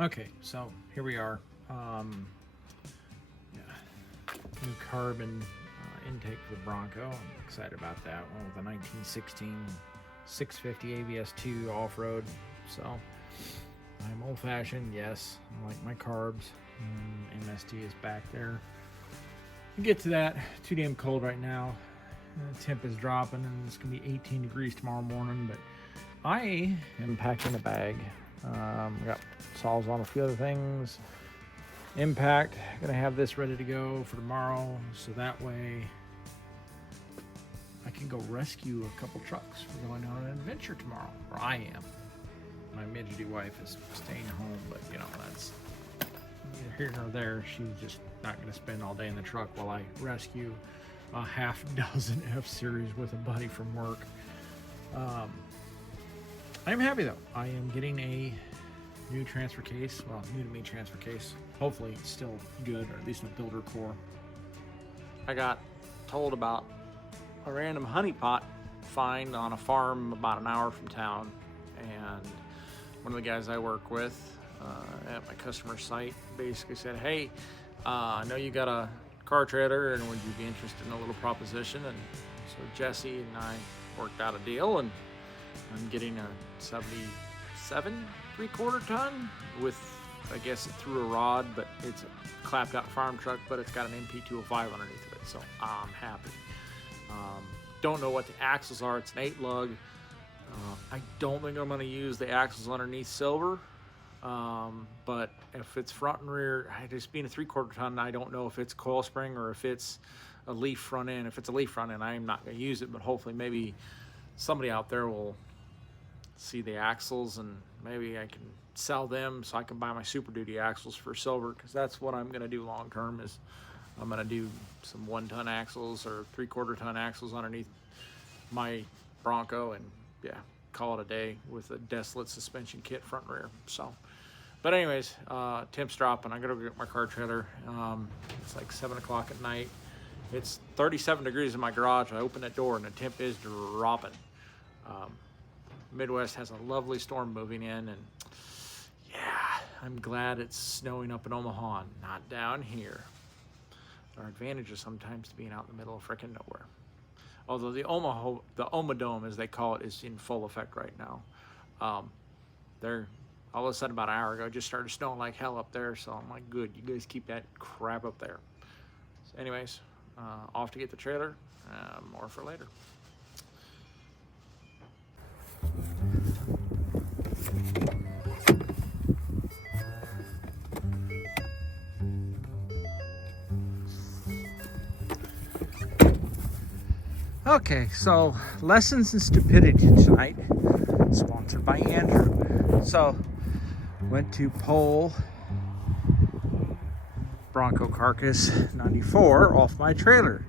Okay, so here we are. Yeah, new carbon intake for the Bronco. I'm excited about that one with a 1916 650 ABS2 off-road. So I'm old-fashioned, yes. I like my carbs. MST is back there. We'll get to that. Too damn cold right now. Temp is dropping, and it's gonna be 18 degrees tomorrow morning. But I am packing a bag. Got saws on a few other things. Impact. Gonna have this ready to go for tomorrow, so that way I can go rescue a couple trucks. We're going on an adventure tomorrow, or I am. My midgety wife is staying home, but you know, that's neither here nor there. She's just not gonna spend all day in the truck while I rescue a half dozen F-Series with a buddy from work. I'm happy though. I am getting a new transfer case. Well, new to me transfer case. Hopefully it's still good, or at least a builder core. I got told about a random honeypot find on a farm about an hour from town, and one of the guys I work with at my customer site basically said, hey, I know you got a car trailer, and would you be interested in a little proposition? And so Jesse and I worked out a deal, and I'm getting a 77 3/4 ton with, I guess it threw a rod, but it's a clapped out farm truck, but it's got an MP205 underneath of it, so I'm happy. Don't know what the axles are. It's an 8 lug. I don't think I'm going to use the axles underneath silver, but if it's front and rear, just being a 3/4 ton, I don't know if it's coil spring or if it's a leaf front end. If it's a leaf front end, I'm not going to use it, but hopefully maybe somebody out there will see the axles, and maybe I can sell them so I can buy my Super Duty axles for silver, because that's what I'm going to do long term. Is I'm going to do some 1-ton axles or 3/4 ton axles underneath my Bronco, and yeah, call it a day with a desolate suspension kit front and rear. So, but anyways, temp's dropping. I gotta go get my car trailer. It's like 7 o'clock at night. It's 37 degrees in my garage. I open that door and the temp is dropping. Midwest has a lovely storm moving in, and yeah, I'm glad it's snowing up in Omaha, not down here. There are advantages sometimes to being out in the middle of frickin' nowhere. Although the Oma Dome, as they call it, is in full effect right now. They're all of a sudden about an hour ago, it just started snowing like hell up there. So I'm like, good, you guys keep that crap up there. So anyways, off to get the trailer. More for later. Okay, so lessons in stupidity tonight, sponsored by Andrew. So, went to pull Bronco carcass 94 off my trailer.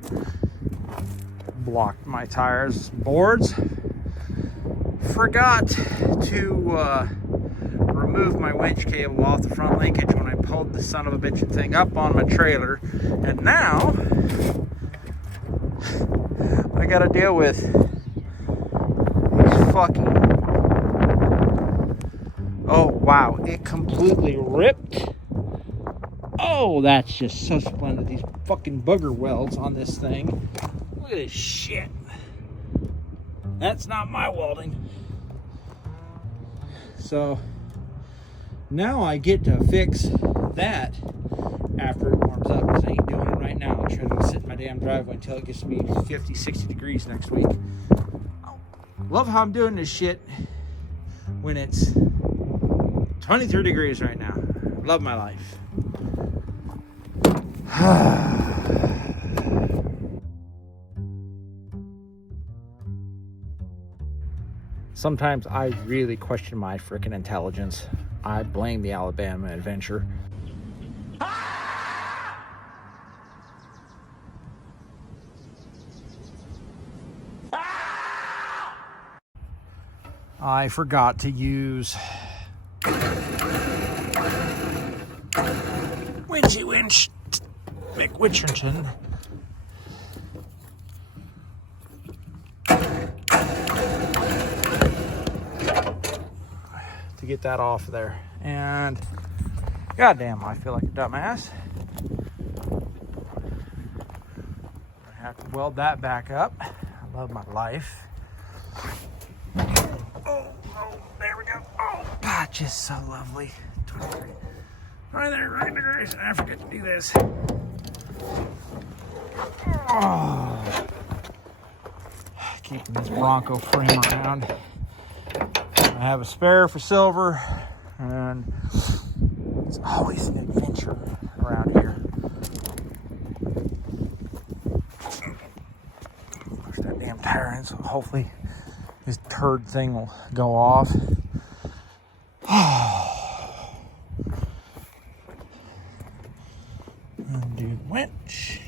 Blocked my tires, boards. Forgot to remove my winch cable off the front linkage when I pulled the son of a bitchin' thing up on my trailer. And now I gotta deal with these fucking... Oh wow, it completely ripped. Oh, that's just so splendid. These fucking booger welds on this thing. Look at this shit. That's not my welding. So now I get to fix that after it warms up, because I ain't doing it right now. I'm trying to sit in my damn driveway until it gets to be 50, 60 degrees next week. Love how I'm doing this shit when it's 23 degrees right now. Love my life. Sometimes I really question my frickin' intelligence. I blame the Alabama adventure. I forgot to use Winchy Winch McWitcherton. To get that off there. And Goddamn, I feel like a dumbass. I have to weld that back up. I love my life. Oh, there we go. Oh, God, just so lovely. 23. Right there, right degrees. I forget to do this. Oh. Keeping this Bronco frame around. I have a spare for silver, and it's always an adventure around here. Push that damn tire in, so hopefully this turd thing will go off. Undo winch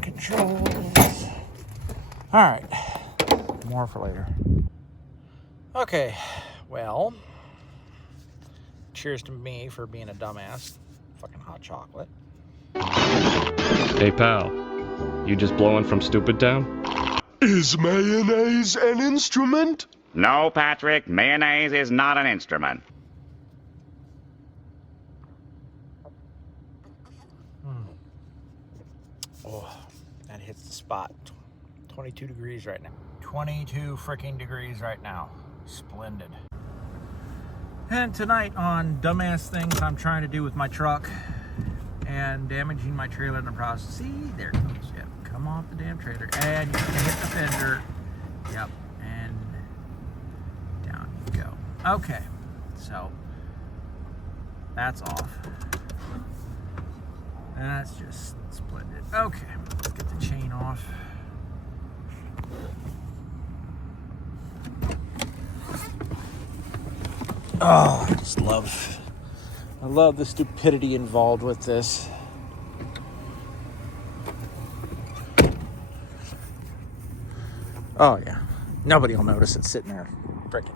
controls. All right, more for later. Okay, well, cheers to me for being a dumbass. Fucking hot chocolate. Hey pal, you just blowing from Stupid Town? Is mayonnaise an instrument? No, Patrick, mayonnaise is not an instrument. Oh, that hits the spot. 22 degrees right now. 22 freaking degrees right now. Splendid. And tonight on dumbass things I'm trying to do with my truck and damaging my trailer in the process. See, there it goes. Yep, come off the damn trailer. And you hit the fender. Yep, and down you go. Okay, so that's off. That's just splendid. Okay, let's get the chain off. Oh, I love the stupidity involved with this. Oh yeah, nobody will notice it sitting there freaking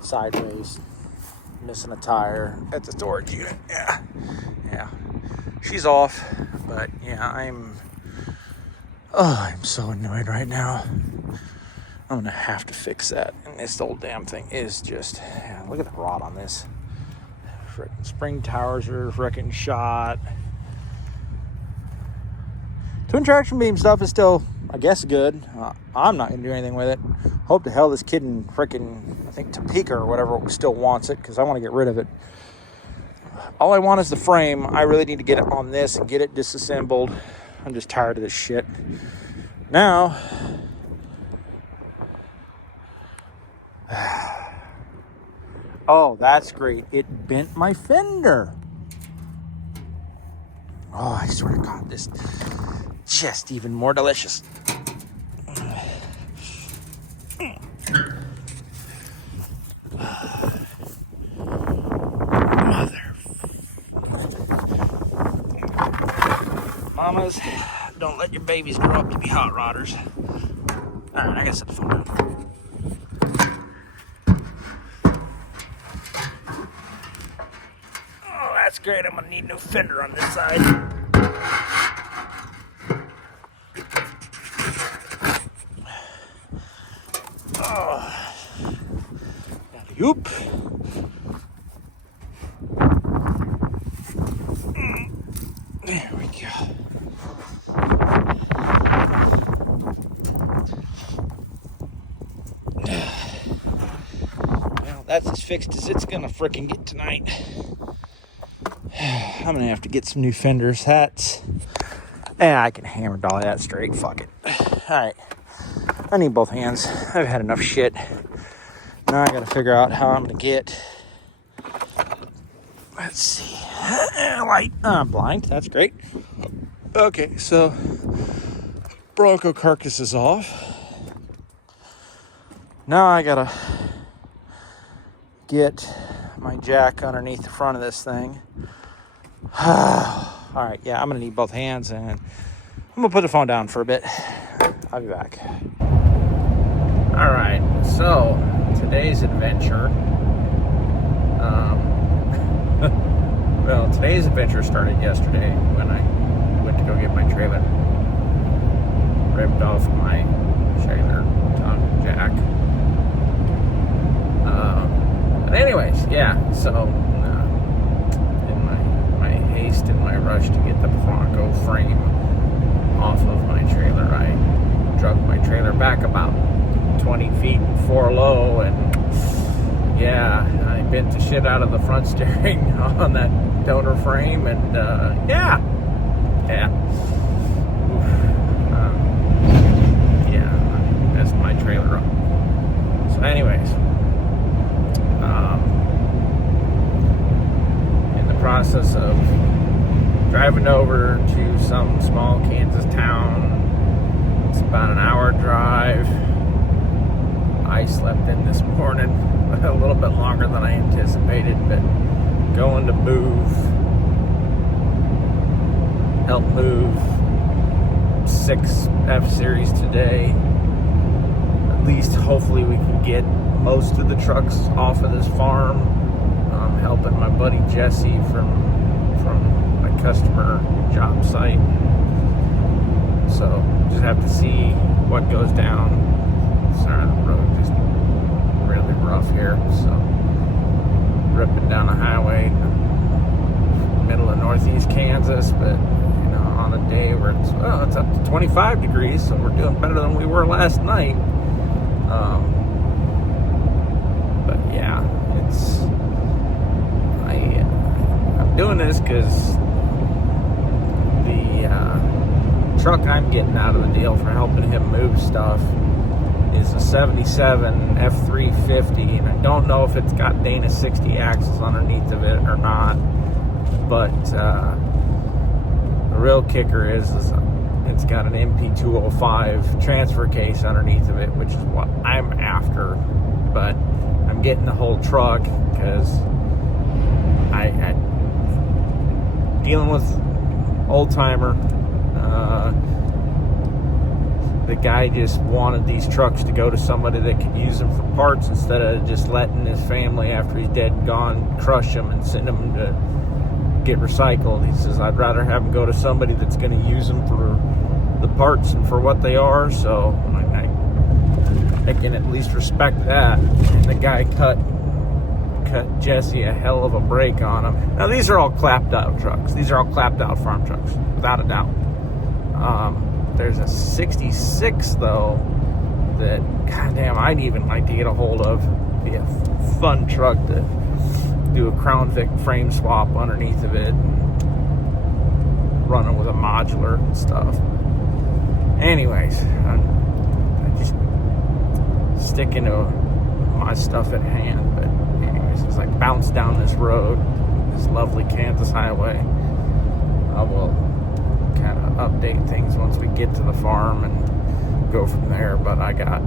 sideways, missing a tire at the storage unit. Yeah, she's off, but yeah, I'm so annoyed right now. I'm gonna have to fix that. And this old damn thing is just, yeah, look at the rot on this. Frickin' spring towers are frickin' shot. Twin traction beam stuff is still, I guess, good. I'm not gonna do anything with it. Hope to hell this kid in frickin', I think Topeka or whatever still wants it, because I want to get rid of it. All I want is the frame. I really need to get it on this and get it disassembled. I'm just tired of this shit. Now, oh, that's great. It bent my fender. Oh, I swear to God, this just even more delicious. Mamas, don't let your babies grow up to be hot rodders. All right, I gotta set the phone down. That's great. I'm gonna need a new fender on this side. Oh. Whoop. There we go. Well, that's as fixed as it's gonna frickin' get tonight. I'm gonna have to get some new fenders. That's, I can hammer dolly that straight. Fuck it. All right, I need both hands. I've had enough shit. Now I gotta figure out how I'm gonna get. Let's see. Light. Blind. That's great. Okay, so Bronco carcass is off. Now I gotta get my jack underneath the front of this thing. All right, yeah, I'm gonna need both hands, and I'm gonna put the phone down for a bit. I'll be back. All right, so today's adventure. Well, today's adventure started yesterday when I went to go get my trailer ripped off my trailer tongue jack. But anyways, yeah, so in my haste in my rush to get the Bronco frame off of my trailer, I drug my trailer back about 20 feet before low, and yeah, I bent the shit out of the front steering on that donor frame, and yeah, I messed my trailer up. So anyways, in the process of driving over to some small Kansas town, it's about an hour drive. I slept in this morning a little bit longer than I anticipated, but going to help move 6 F-Series today. At least hopefully we can get most of the trucks off of this farm. I'm helping my buddy Jesse from my customer job site. So just have to see what goes down. Sorry, the road just really rough here, so ripping down the highway in the middle of northeast Kansas, but you know, on a day where it's up to 25 degrees, so we're doing better than we were last night. But yeah, I'm doing this because the truck I'm getting out of the deal for helping him move stuff is a 77 F350, and I don't know if it's got Dana 60 axles underneath of it or not, but the real kicker is it's got an MP205 transfer case underneath of it, which is what I'm after. But I'm getting the whole truck because I dealing with old timer. The guy just wanted these trucks to go to somebody that could use them for parts instead of just letting his family, after he's dead and gone, crush them and send them to get recycled. He says, I'd rather have them go to somebody that's going to use them for the parts and for what they are. So I can at least respect that. And the guy cut Jesse a hell of a break on him. Now, these are all clapped out trucks. These are all clapped out farm trucks, without a doubt. There's a 66 though that, goddamn, I'd even like to get a hold of. Be a fun truck to do a Crown Vic frame swap underneath of it, running with a modular and stuff. Anyways, I'm just sticking to my stuff at hand. But anyways, as I bounce down this road, this lovely Kansas highway, I will kind of update things once we get to the farm and go from there. But I got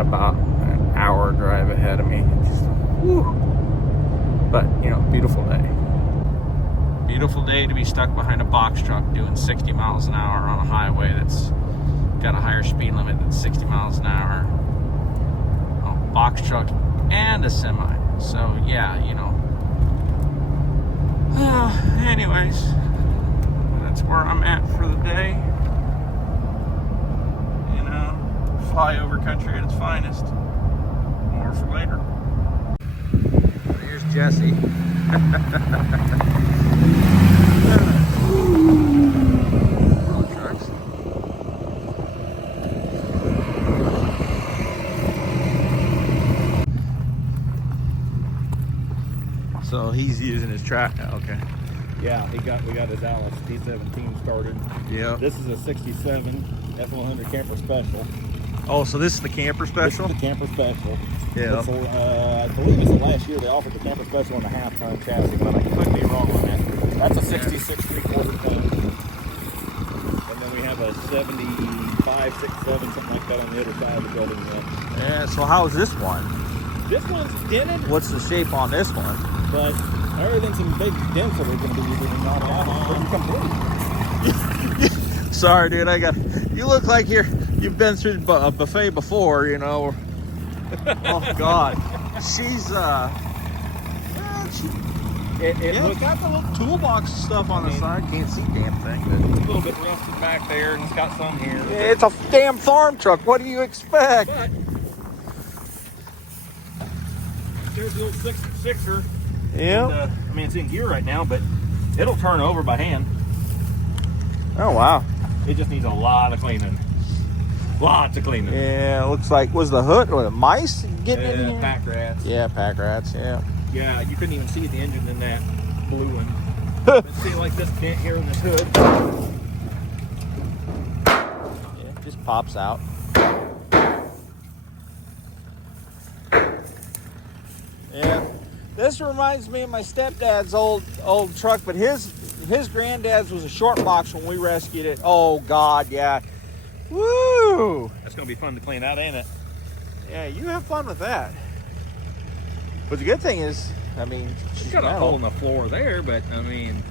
about an hour drive ahead of me. Just, whew. But you know, beautiful day. Beautiful day to be stuck behind a box truck doing 60 miles an hour on a highway that's got a higher speed limit than 60 miles an hour. A box truck and a semi. So yeah, you know. Anyways, that's where I'm at for the day. You know, flyover country at its finest. More for later. Here's Jesse. So he's using his track now, okay. Yeah, we got his Alice T17 started. Yeah. This is a 67 F100 camper special. Oh, so this is the camper special? This is the camper special. Yeah. I believe it's the last year they offered the camper special in a half-ton chassis, but I could be wrong on that. That's a 66 3/4 ton. And then we have a 75, 67, something like that on the other side of the building. Yeah, so how's this one? This one's dented. What's the shape on this one? But other than some big dents that we're going to be using on it, Sorry, dude. You look like you've been through a buffet before, you know. Oh God, she's it's got the little toolbox stuff on the side. Can't see damn thing. A little bit rusted back there, and it's got some here. It's a damn farm truck. What do you expect? But there's the old sixer. And, I mean, it's in gear right now, but it'll turn over by hand. Oh, wow. It just needs a lot of cleaning. Lots of cleaning. Yeah, it looks like, was the hood, or the mice getting in here? Pack rats. Yeah, pack rats, yeah. Yeah, you couldn't even see the engine in that blue one. But see, like this dent here in this hood. Yeah, it just pops out. Yeah. This reminds me of my stepdad's old truck, but his granddad's was a short box when we rescued it. Oh God, yeah. Woo! That's gonna be fun to clean out, ain't it? Yeah, you have fun with that. But the good thing is, I mean, It's got a hole in the floor there, but I mean,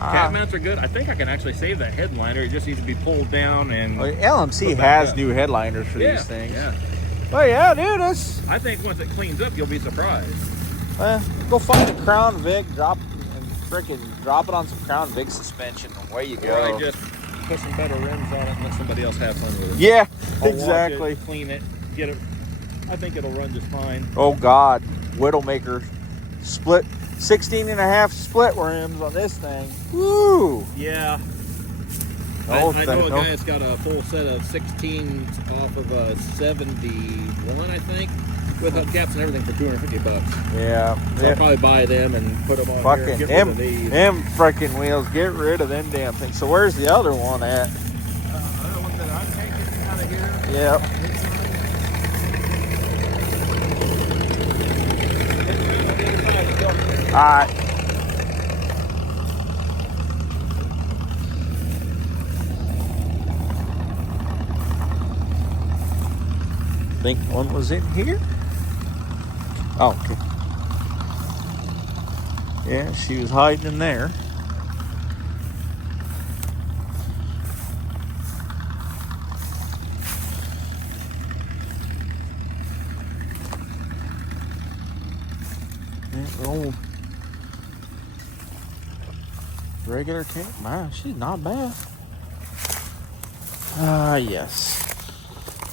cat mounts are good. I think I can actually save that headliner. It just needs to be pulled down and. Well, LMC has new headliners for these things. Yeah. Oh yeah, dude, that's. I think once it cleans up, you'll be surprised. Go find a Crown Vic, drop it on some Crown Vic suspension, and away you go. Or I just put some better rims on it and let somebody else have fun with it. Yeah, I'll exactly. wash it, clean it, get it. I think it'll run just fine. Oh God, Widowmaker split 16.5 split rims on this thing. Woo! Yeah. I know a guy that's got a full set of 16s off of a 71, I think, with hubcaps and everything for $250. Yeah. So I'll probably buy them and put them on Fucking here and get rid of these. them freaking wheels. Get rid of them damn things. So where's the other one at? The other one that I'm taking out of here. Yep. All right. I think one was in here. Oh, okay. Yeah, she was hiding in there. Old regular tank. Man, she's not bad. Ah, yes.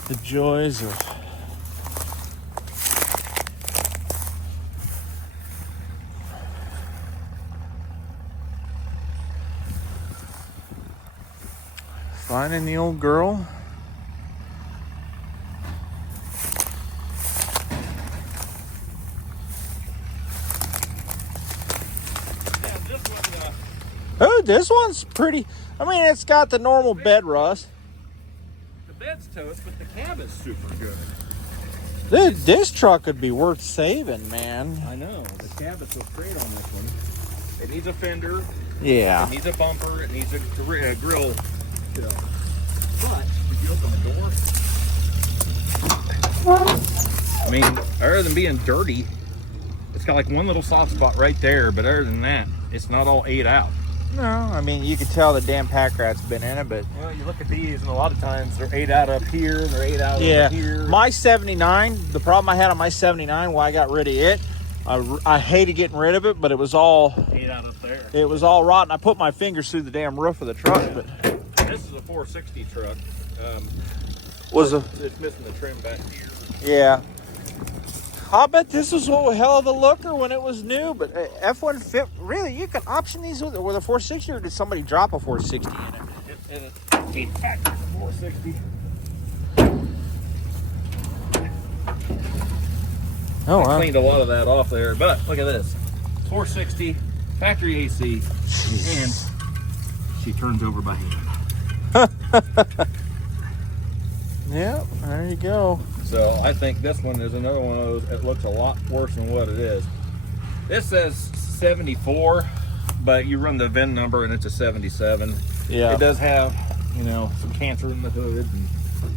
The joys of finding the old girl. Oh, this one's pretty. I mean, it's got the normal bed rust. The bed's toast, but the cab is super good. Dude, this truck could be worth saving, man. I know. The cab is so straight on this one. It needs a fender. Yeah. It needs a bumper. It needs a grill. You know. But if you open the door, I mean, other than being dirty, it's got like one little soft spot right there. But other than that, it's not all ate out. No, I mean, you can tell the damn pack rat's been in it, but... Well, you look at these, and a lot of times they're ate out up here, and they're ate out over here. My 79, the problem I had on my 79, why I got rid of it, I hated getting rid of it, but it was all... ate out up there. It was all rotten. I put my fingers through the damn roof of the truck, but... This is a 460 truck. It's missing the trim back here. Yeah. I'll bet this was a hell of a looker when it was new, but F-150, really, you can option these with a 460, or did somebody drop a 460 in it? It's factory 460. Oh, I wow. cleaned a lot of that off there, but look at this. 460, factory AC, and she turns over by hand. Yeah, there you go. So I think this one is another one of those. It looks a lot worse than what it is. This says 74, but you run the VIN number and it's a 77. Yeah. It does have, you know, some cancer in the hood,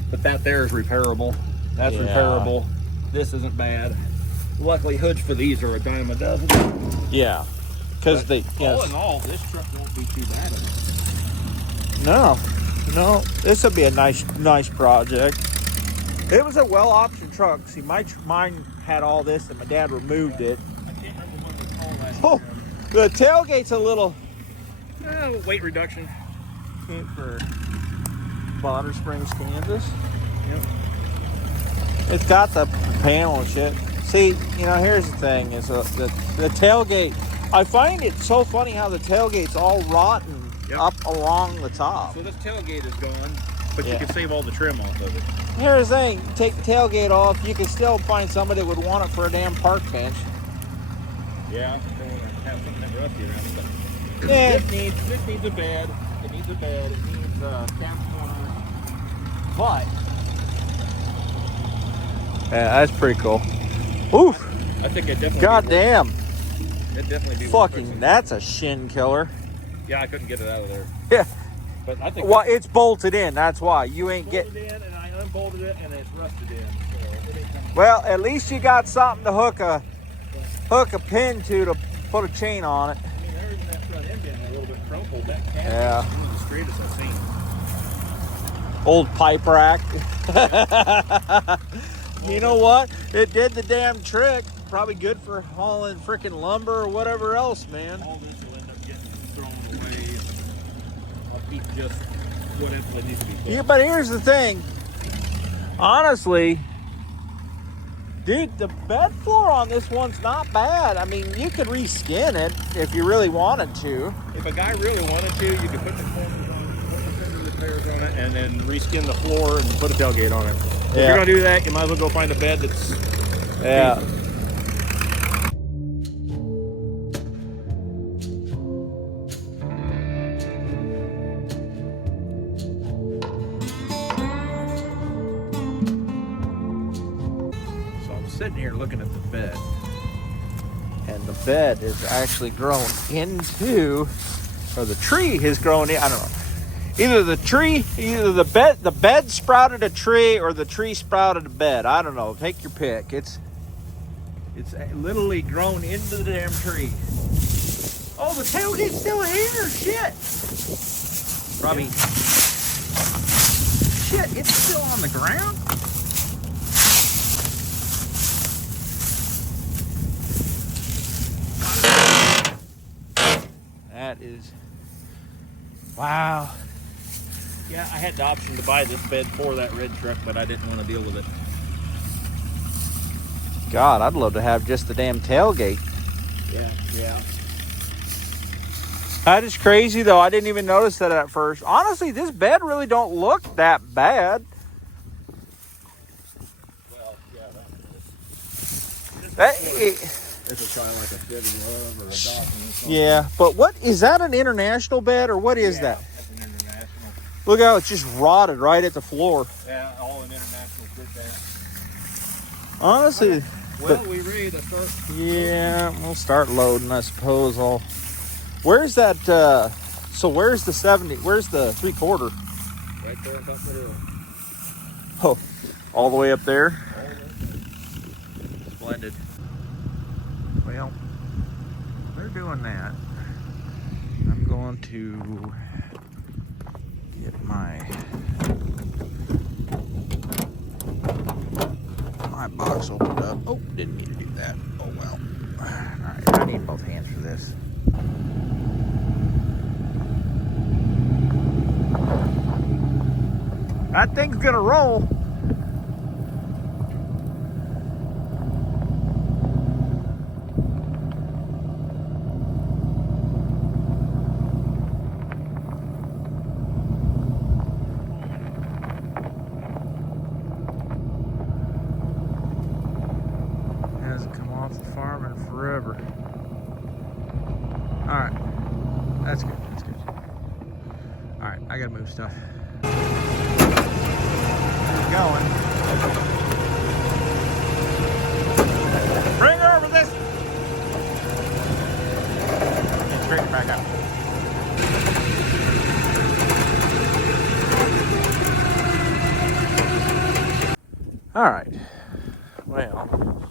but that there is repairable. That's repairable. This isn't bad. Luckily, hoods for these are a dime a dozen. Yeah, because they. Yes. All in all, this truck won't be too bad. No, this would be a nice project. It was a well-optioned truck. See, mine had all this, and my dad removed it. I can't remember what it was called last Oh, the tailgate's a little. weight reduction. For Bonner Springs, Kansas. Yep. It's got the panel and shit. See, you know, here's the thing: is the tailgate. I find it so funny how the tailgate's all rotten up along the top. So this tailgate is gone, but you Yeah. can save all the trim off of it. Here's the thing: take the tailgate off, you can still find somebody that would want it for a damn park bench. Yeah, don't want to have something that rusty around it, but Yeah. this needs a bed. It needs a bed. It needs cam corners. But yeah, that's pretty cool. Oof! I think it definitely. God damn! It'd definitely be worth Fucking, fixing. that's a shin killer. Yeah, I couldn't get it out of there. Yeah. But I think Well, it's bolted in. That's why you ain't bolted getting. in, and I unbolted it, and it's rusted in. So it ain't coming. Well, at least you got something to hook a pin to put a chain on it. I mean, there even that front end being a little bit crumpled. That cab Yeah. is one of the straightest I've seen. Old pipe rack. You know what? It did the damn trick. Probably good for hauling freaking lumber or whatever else, man. All this will end up getting thrown away. I'll keep just what needs to be fixed. Yeah, but here's the thing. Honestly, dude, the bed floor on this one's not bad. I mean, you could reskin it if you really wanted to. If a guy really wanted to, you could put the corners on, put the fender repairs on it, and then reskin the floor and put a tailgate on it. If Yeah. you're gonna do that, you might as well go find a bed that's Yeah. So I'm sitting here looking at the bed. And the bed is actually grown into, or the tree has grown in, I don't know. Either the bed sprouted a tree or the tree sprouted a bed. I don't know. Take your pick. It's literally grown into the damn tree. Oh, the tailgate's still here. Shit. Robbie. Shit, it's still on the ground. That is, wow. Yeah, I had the option to buy this bed for that red truck, but I didn't want to deal with it. God, I'd love to have just the damn tailgate. Yeah. That is crazy, though. I didn't even notice that at first. Honestly, this bed really don't look that bad. Well, yeah, It's a kind of like a Chevy Love or a Dawson or something. yeah, but what is that? An international bed or what is that? That's an international. Look how it's just rotted right at the floor. Yeah, all an international good bed. Honestly, Well, we ready to start. yeah, we'll start loading. I suppose. Where's that? So where's the 70? Where's the 3/4? Right there on top of the hill. Oh, all the way up there. All of it. Splendid. Well, they're doing that. I'm going to get my box opened up. Oh, didn't mean to do that. Oh well. Alright, I need both hands for this. That thing's gonna roll. Hasn't come off the farm in forever. Alright. That's good. That's good. Alright, I gotta move stuff. Going. Bring her over this. And bring it back up. All right. Well,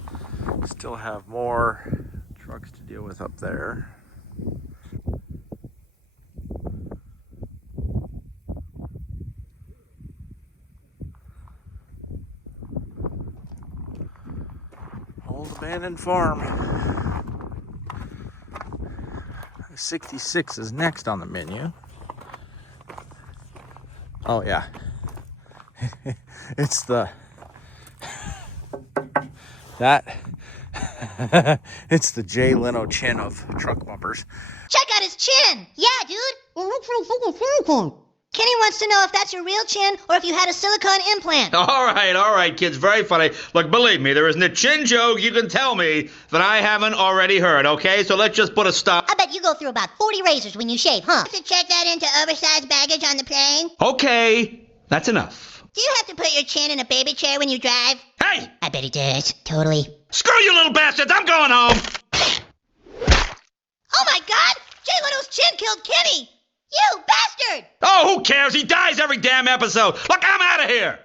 still have more trucks to deal with up there. Old abandoned farm. 66 is next on the menu. Oh yeah. It's the It's the Jay Leno chin of truck bumpers. Check out his chin. Yeah, dude. Well, looks like fucking silicone. Kenny wants to know if that's your real chin or if you had a silicone implant. All right, kids. Very funny. Look, believe me, there isn't a chin joke you can tell me that I haven't already heard, okay? So let's just put a stop. I bet you go through about 40 razors when you shave, huh? Have to check that into oversized baggage on the plane? Okay, that's enough. Do you have to put your chin in a baby chair when you drive? Hey! I bet he does. Totally. Screw you little bastards! I'm going home! Oh my God! Jay Leno's chin killed Kenny! You bastard! Oh, who cares? He dies every damn episode. Look, I'm out of here!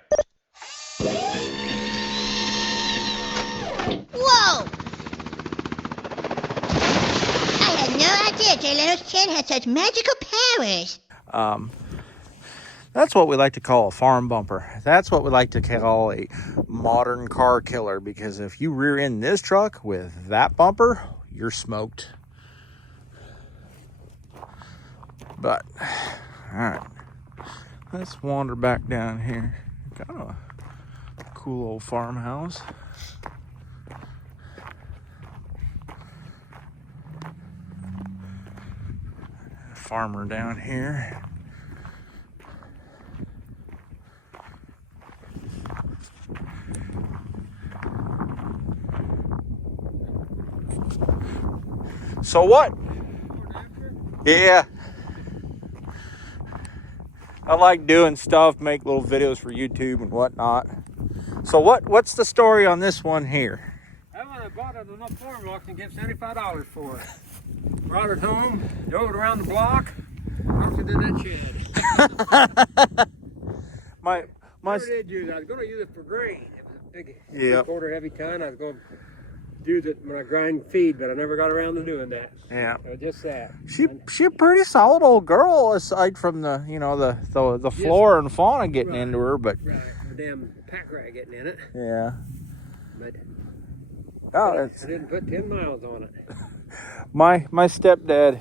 Whoa! I had no idea Jay Leno's chin had such magical powers. That's what we like to call a farm bumper. That's what we like to call a modern car killer, because if you rear end this truck with that bumper, you're smoked. But, all right, let's wander back down here. Got a cool old farmhouse. Farmer down here. So what? Yeah. I like doing stuff, make little videos for YouTube and whatnot. So what's the story on this one here? That one I bought at enough farm lock and get $75 for it. Brought it home, drove it around the block, dropped it in that shed. my Never did use it. I was going to use it for grain. It was a big Yep. quarter heavy ton. I was going to use it when I grind feed, but I never got around to doing that. Yeah. So just that. She a pretty solid old girl, aside from the the flora and fauna getting Right. into her, but Right, the damn pack rat getting in it. yeah. But Oh, I it's didn't put 10 miles on it. my stepdad.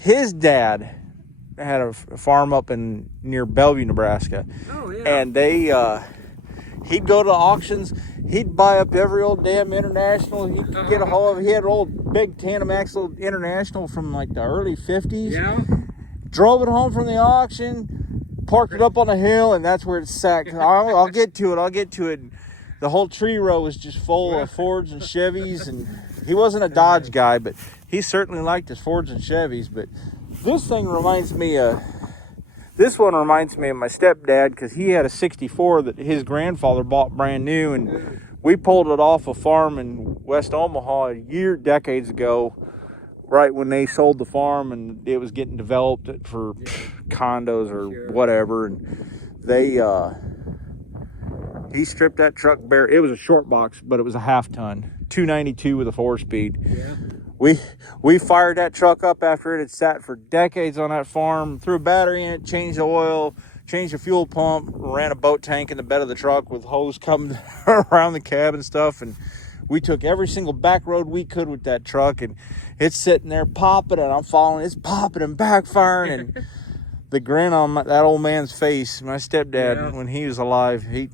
His dad had a farm up in near Bellevue, Nebraska. Oh, yeah. And they he'd go to auctions. He'd buy up every old damn International he could get a hold of. He had an old big tandem axle International from like the early 50s. Yeah? Drove it home from the auction, parked it up on a hill, and that's where it sat. I'll get to it. The whole tree row was just full of Fords and Chevys, and he wasn't a Dodge guy, but he certainly liked his Fords and Chevys. But this one reminds me of my stepdad, because he had a 64 that his grandfather bought brand new, and we pulled it off a farm in West Omaha decades ago, right when they sold the farm and it was getting developed for condos or whatever. And he stripped that truck bare. It was a short box, but it was a half ton, 292 with a 4-speed. Yeah. We fired that truck up after it had sat for decades on that farm, threw a battery in it, changed the oil, changed the fuel pump, ran a boat tank in the bed of the truck with hose coming around the cab and stuff. And we took every single back road we could with that truck, and it's sitting there popping, and I'm following. It's popping and backfiring, and the grin on that old man's face, my stepdad, when he was alive, he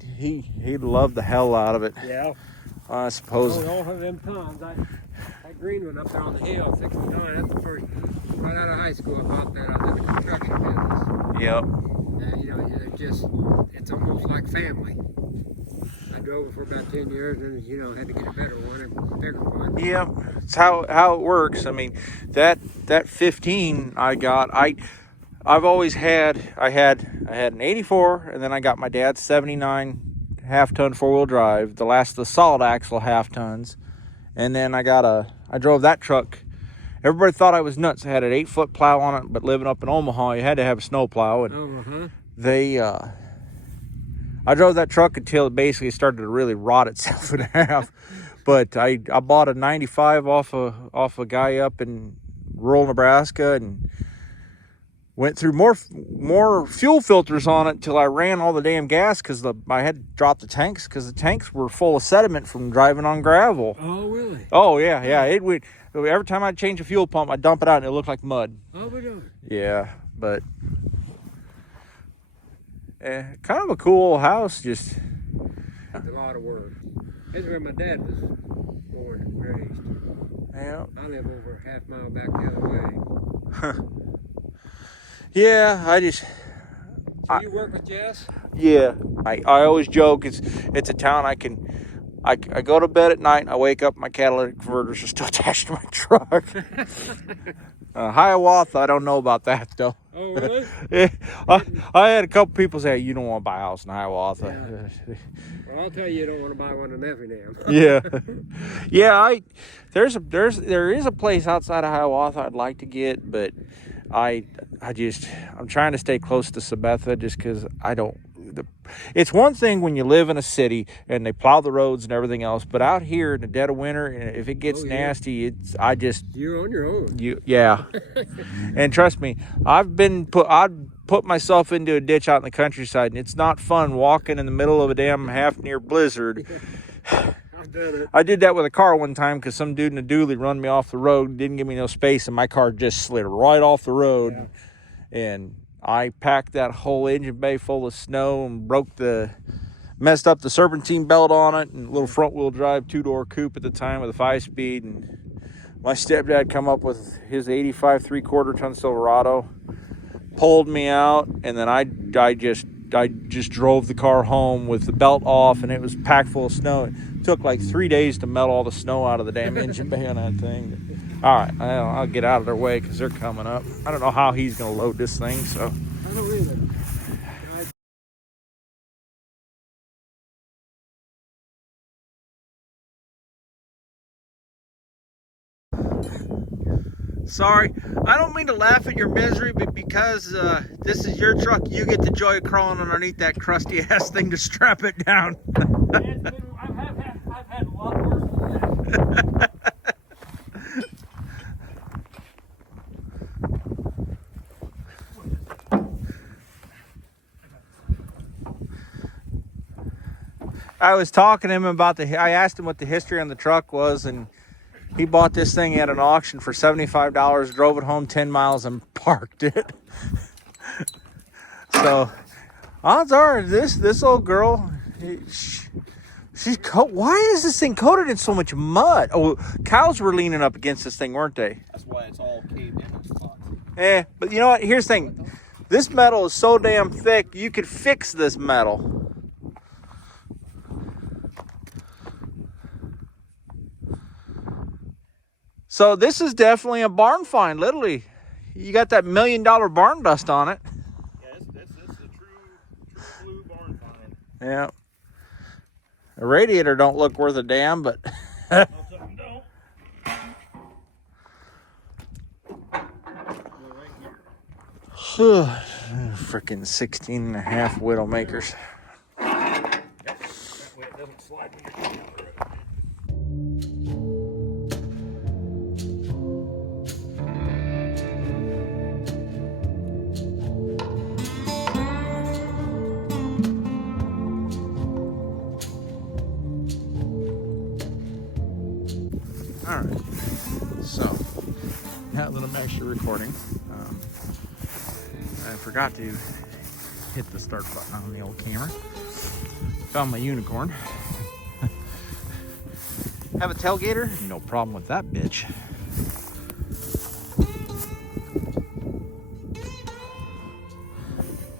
loved the hell out of it. Yeah. I suppose. Oh, all of them tons. That green one up there on the hill, 69, that's the first, right out of high school, I bought that. I was in the construction business. Yep. And, it's almost like family. I drove it for about 10 years and, had to get a better one and bigger one. Yep. It's how it works. I mean, that 15 I got, I've always had, I had an 84, and then I got my dad's 79 half-ton four-wheel drive, the last of the solid axle half-tons, and then I drove that truck. Everybody thought I was nuts. I had an 8-foot plow on it, but living up in Omaha, you had to have a snow plow, and I drove that truck until it basically started to really rot itself in half. But I bought a 95 off a guy up in rural Nebraska, and went through more fuel filters on it till I ran all the damn gas, because I had to drop the tanks because the tanks were full of sediment from driving on gravel. Oh, really? Oh, yeah. It would, every time I'd change a fuel pump, I'd dump it out and it looked like mud. Oh, we doing? Yeah, but kind of a cool house. Just It's a lot of work. This is where my dad was born and raised. Yeah. I live over a half mile back the other way. Yeah, I just... So you work with Jess? Yeah. I always joke, it's a town I go to bed at night and I wake up, my catalytic converters are still attached to my truck. Hiawatha, I don't know about that though. Oh, really? Yeah, I had a couple people say, you don't want to buy a house in Hiawatha. Yeah. Well, I'll tell you don't want to buy one in Effingham. Yeah. Yeah, there is a place outside of Hiawatha I'd like to get, but I'm trying to stay close to Sabetha just because it's one thing when you live in a city and they plow the roads and everything else, but out here in the dead of winter, if it gets nasty, You're on your own. Yeah. And trust me, I'd put myself into a ditch out in the countryside, and it's not fun walking in the middle of a damn half near blizzard. I've done it. I did that with a car one time because some dude in a dually run me off the road, didn't give me no space, and my car just slid right off the road. Yeah. And I packed that whole engine bay full of snow and messed up the serpentine belt on it, and a little front wheel drive 2-door coupe at the time with a 5-speed. And my stepdad come up with his 85 3/4 ton Silverado, pulled me out, and then I just drove the car home with the belt off, and it was packed full of snow. It took like 3 days to melt all the snow out of the damn engine bay on that thing. All right, I'll get out of their way because they're coming up. I don't know how he's going to load this thing, so. I don't either. Sorry, I don't mean to laugh at your misery, but because this is your truck, you get the joy of crawling underneath that crusty ass thing to strap it down. I've had a lot worse than that. I was talking to him about I asked him what the history on the truck was, and he bought this thing at an auction for $75, drove it home 10 miles and parked it. So odds are this old girl, why is this thing coated in so much mud? Oh, cows were leaning up against this thing, weren't they? That's why it's all caved in spots. Yeah, but you know what? Here's the thing. This metal is so damn thick, you could fix this metal. So this is definitely a barn find, literally. You got that $1 million barn dust on it. Yeah, it's a true blue barn find. Yeah. The radiator don't look worth a damn, but... Freaking 16 and a half Widowmakers. That way it doesn't slide when you're going down the road. All right, so now that I'm actually recording, I forgot to hit the start button on the old camera. Found my unicorn. Have a tailgater? No problem with that bitch.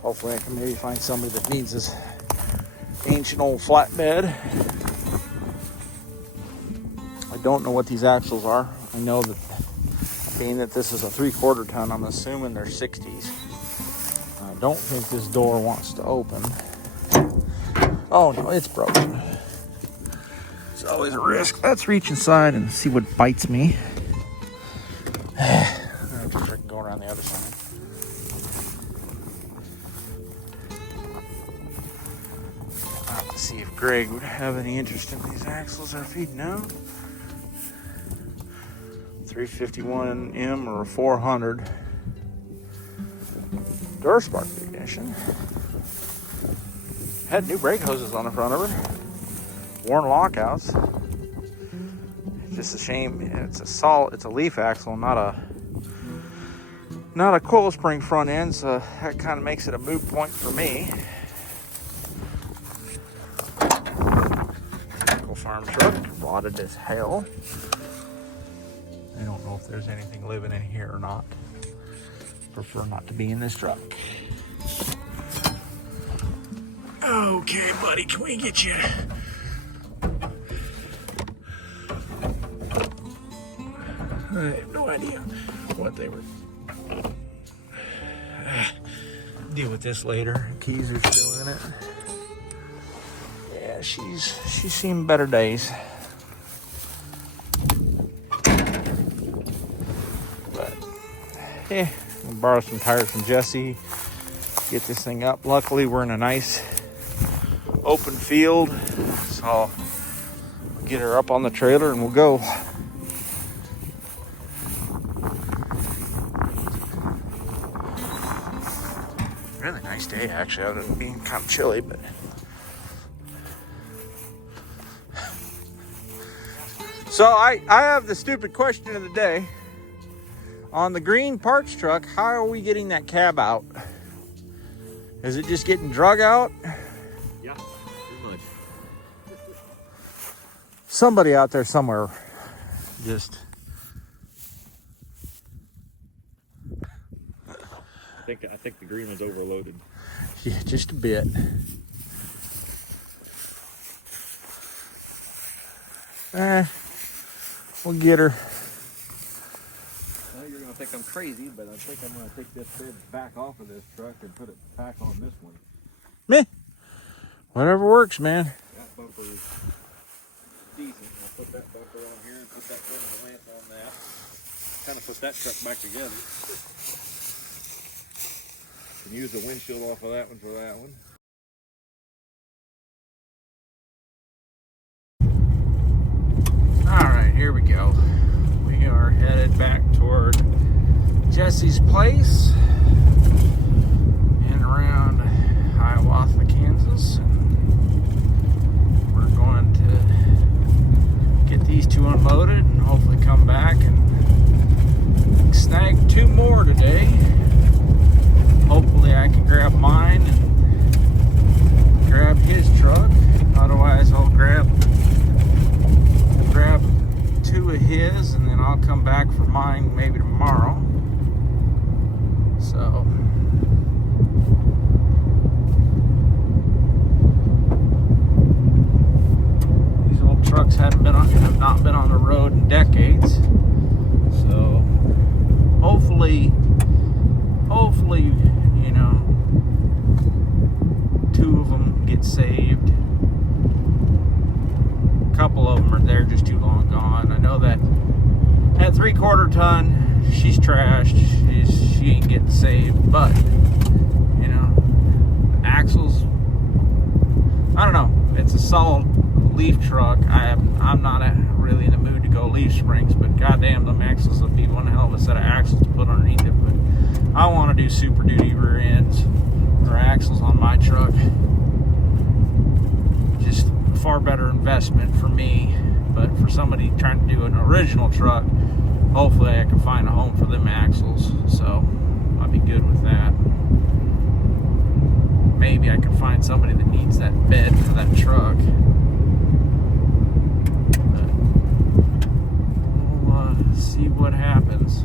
Hopefully I can maybe find somebody that needs this ancient old flatbed. I don't know what these axles are. I know that being that this is a 3/4 ton, I'm assuming they're 60s. I don't think this door wants to open. Oh no, it's broken. It's always a risk. Let's reach inside and see what bites me. I have to freaking go around the other side. I'll have to see if Greg would have any interest in these axles, or if he'd know. 351M or a 400. Durspark ignition. Had new brake hoses on the front of her. Worn lockouts. It's just a shame. It's a leaf axle, not a coil spring front end, so that kind of makes it a moot point for me. Go farm truck, rotted as hell. I don't know if there's anything living in here or not. Prefer not to be in this truck. Okay, buddy, can we get you? I have no idea what they were. Deal with this later. Keys are still in it. Yeah, she's seen better days. But yeah, we'll borrow some tires from Jesse. Get this thing up. Luckily, we're in a nice open field, so I'll get her up on the trailer and we'll go. Really nice day, actually, other than being kind of chilly, but so I have the stupid question of the day. On the green parts truck, how are we getting that cab out? Is it just getting drug out? Yeah, pretty much. Somebody out there somewhere just... I think the green one's overloaded. Yeah, just a bit. We'll get her. Well, you're gonna think I'm crazy, but I think I'm gonna take this bed back off of this truck and put it back on this one. Meh. Whatever works, man. That bumper is decent. I'll put that bumper on here and put that front of the lamp on that. Kind of put that truck back together. Can use the windshield off of that one for that one. All right, here we go. We are headed back toward Jesse's place in around Hiawatha, Kansas. We're going to get these two unloaded and hopefully come back and snag 2 more today. Hopefully I can grab mine and grab his truck. Otherwise I'll grab 2 of his and then I'll come back for mine maybe tomorrow. So these old trucks have not been on the road in decades. So hopefully, you know, 2 of them get saved. A couple of them are there just too long gone. I know that 3/4 ton, she's trashed. She ain't getting saved, but you know, axles. I don't know. It's a solid leaf truck. I'm not really in the mood to go leaf springs, but goddamn, them axles would be one hell of a set of axles to put underneath it. But I want to do Super Duty rear ends or axles on my truck. Just a far better investment for me, but for somebody trying to do an original truck, hopefully I can find a home for them axles. So I'll be good with that. Maybe I can find somebody that needs that bed for that truck. But we'll see what happens.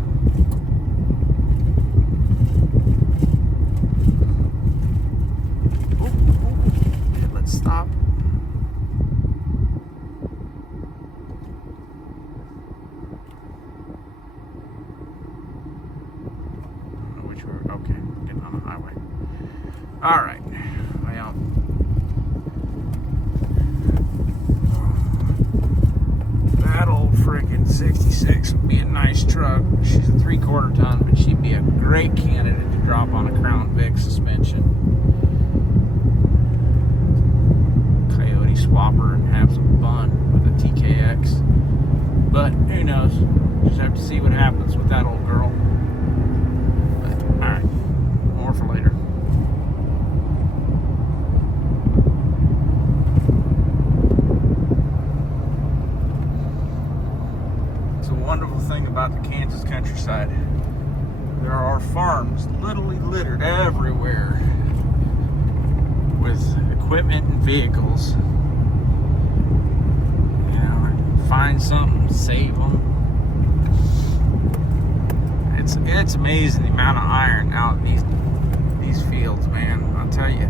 Okay, let's stop. Which we're okay, getting on the highway. All right. Well, that old friggin' 66 would be a nice truck. She's a 3/4 ton, but she'd be a great candidate to drop on a Crown Vic suspension. Coyote swapper and have some fun with a TKX. But who knows? Just have to see what happens with that old girl. But, all right, more for later. Wonderful thing about the Kansas countryside. There are farms literally littered everywhere with equipment and vehicles. find something, save them. It's amazing the amount of iron out in these fields, man. I'll tell you.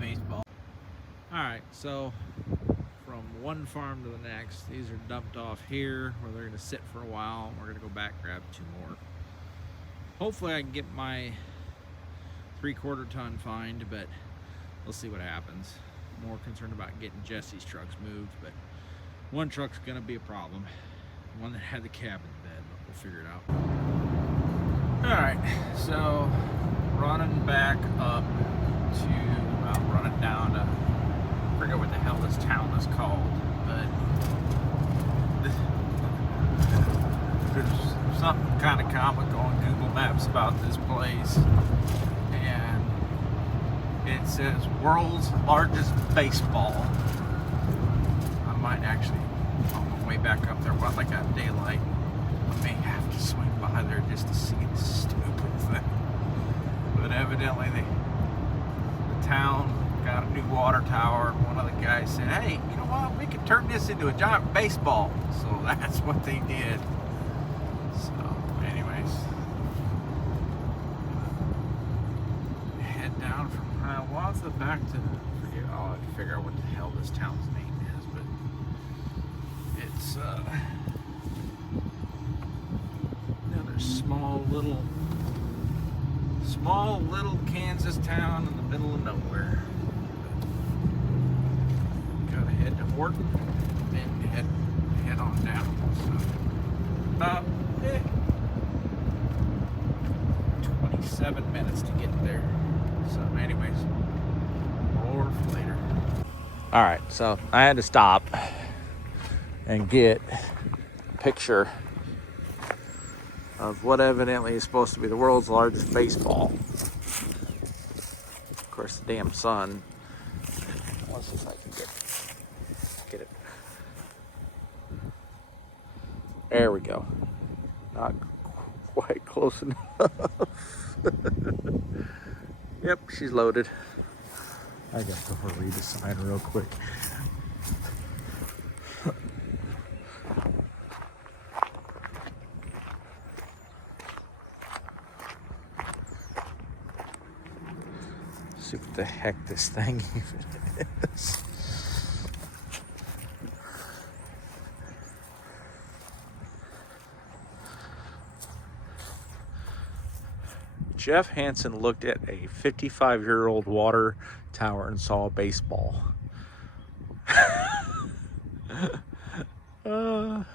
Baseball. Alright, so from one farm to the next, these are dumped off here where they're going to sit for a while. We're going to go back, grab 2 more. Hopefully I can get my 3/4 ton find, but we'll see what happens. More concerned about getting Jesse's trucks moved, but one truck's going to be a problem. One that had the cab in bed, but we'll figure it out. Alright, so running back up to running down to, I forget what the hell this town is called, but there's something kind of comical on Google Maps about this place, and it says world's largest baseball. I might actually, on the way back up there, while I got daylight, I may have to swing by there just to see this stupid thing. But evidently the town got a new water tower, and one of the guys said, hey, you know what, we could turn this into a giant baseball. So that's what they did. So anyways, head down from Hiawatha back to, I'll have to figure out what the hell this town's name is, but it's another small little Kansas town in the middle of nowhere. Gotta head to Horton, then head on down. So about 27 minutes to get there. So anyways, more for later. All right, so I had to stop and get a picture of what evidently is supposed to be the world's largest baseball. Of course, the damn sun. Let's see if I can get it. There we go. Not quite close enough. Yep, she's loaded. I got to read the sign real quick. See what the heck this thing even is. Jeff Hansen looked at a 55-year-old water tower and saw a baseball. The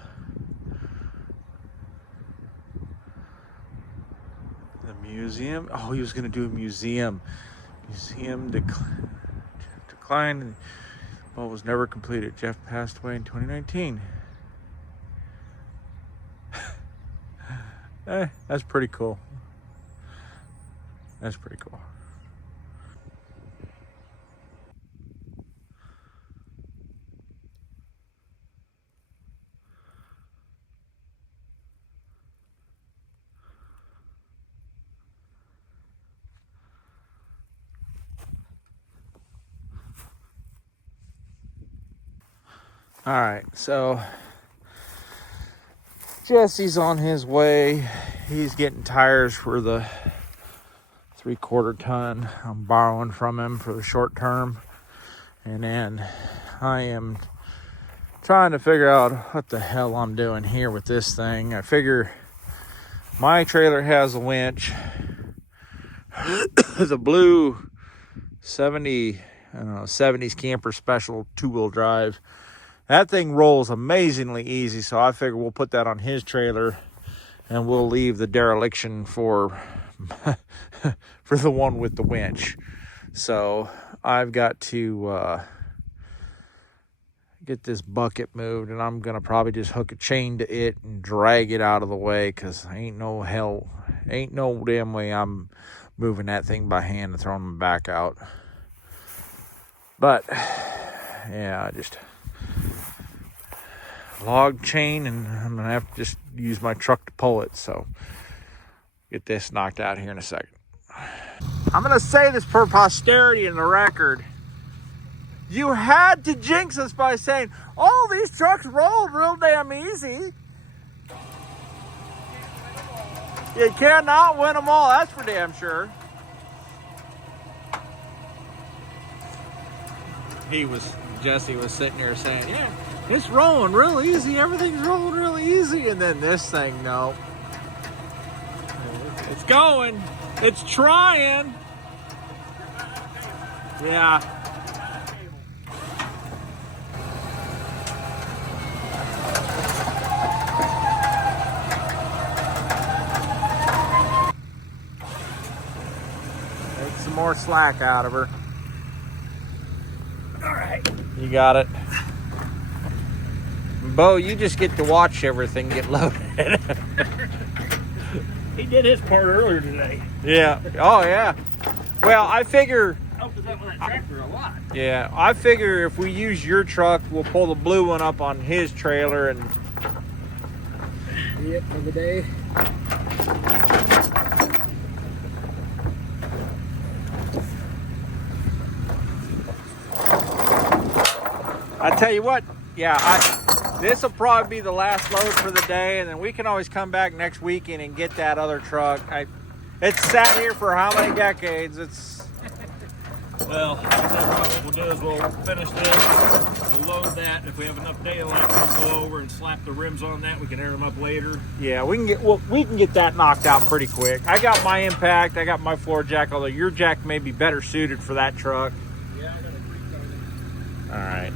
museum. Oh, he was going to do a museum. Museum declined, but was never completed. Jeff passed away in 2019. That's pretty cool. That's pretty cool. All right, so Jesse's on his way. He's getting tires for the 3/4 ton. I'm borrowing from him for the short term. And then I am trying to figure out what the hell I'm doing here with this thing. I figure my trailer has a winch. The blue 70s camper special 2-wheel drive. That thing rolls amazingly easy, so I figure we'll put that on his trailer and we'll leave the dereliction for the one with the winch. So I've got to get this bucket moved, and I'm gonna probably just hook a chain to it and drag it out of the way, because ain't no damn way I'm moving that thing by hand and throwing my back out. But yeah, just log chain, and I'm gonna have to just use my truck to pull it. So get this knocked out here in a second. I'm gonna say this for posterity in the record. You had to jinx us by saying, oh, these trucks roll real damn easy. You cannot win them all, that's for damn sure. Jesse was sitting here saying, yeah, it's rolling real easy. Everything's rolling really easy. And then this thing, no. It's going. It's trying. Yeah. Take some more slack out of her. All right. You got it. Bo, you just get to watch everything get loaded. He did his part earlier today. Yeah. Oh, yeah. Well, I figure... Helped us out with that tractor a lot. Yeah, I figure if we use your truck, we'll pull the blue one up on his trailer and... Yep, for the day. I tell you what, yeah, this will probably be the last load for the day, and then we can always come back next weekend and get that other truck. It's sat here for how many decades? Well, what we'll do is we'll finish this, we'll load that. If we have enough daylight, we'll go over and slap the rims on that. We can air them up later. Yeah, we can get that knocked out pretty quick. I got my impact, I got my floor jack, although your jack may be better suited for that truck. Yeah, I got a creek on it. All right.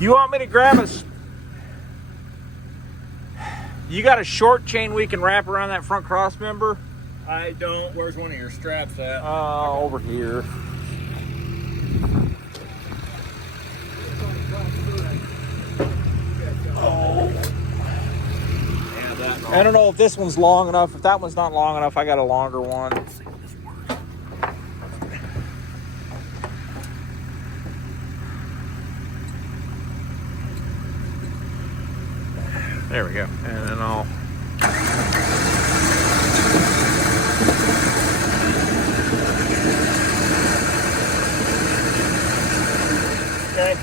You want me to grab you got a short chain we can wrap around that front cross member? I don't. Where's one of your straps at? Over here. Oh. Yeah, I don't know if this one's long enough. If that one's not long enough, I got a longer one. There we go. And then I'll... Okay.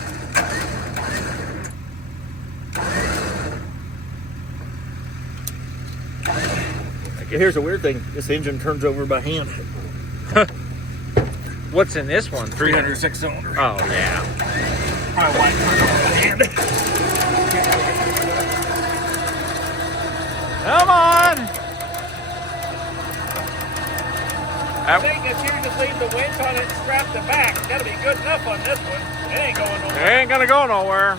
Here's the weird thing. This engine turns over by hand. What's in this one? 306 cylinder. Oh, yeah. My wife turned over by hand. Come on! I think if you just leave the winch on it and strap the back, it's got to be good enough on this one. It ain't going nowhere. It ain't gonna go nowhere.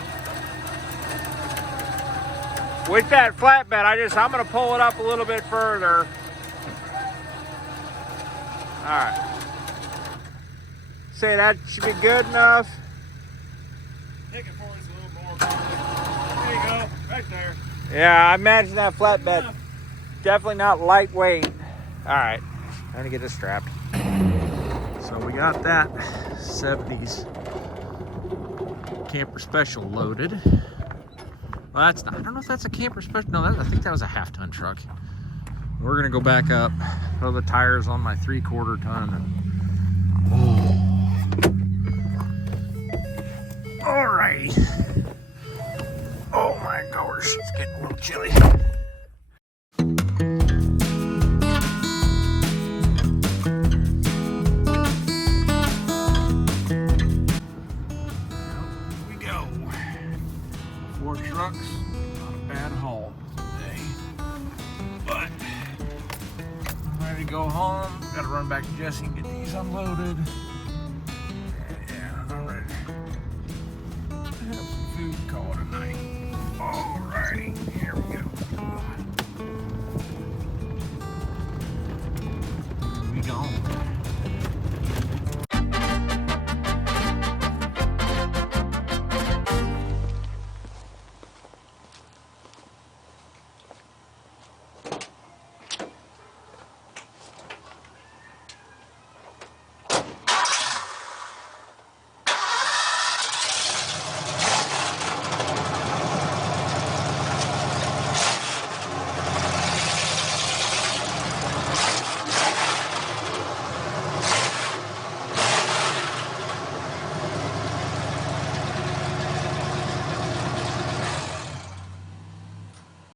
With that flatbed, I'm gonna pull it up a little bit further. All right. Say that should be good enough. Take it forward a little more. There you go, right there. Yeah, I imagine that flatbed definitely not lightweight. All right, I'm gonna get this strapped. So we got that 70s camper special loaded. Well, that's not, I don't know if that's a camper special. No, I think that was a half-ton truck. We're gonna go back up, throw the tires on my 3/4 ton. All right. Oh my gosh, it's getting a little chilly. Here we go. 4 trucks, not a bad haul today. But I'm ready to go home. Gotta run back to Jesse and get these unloaded.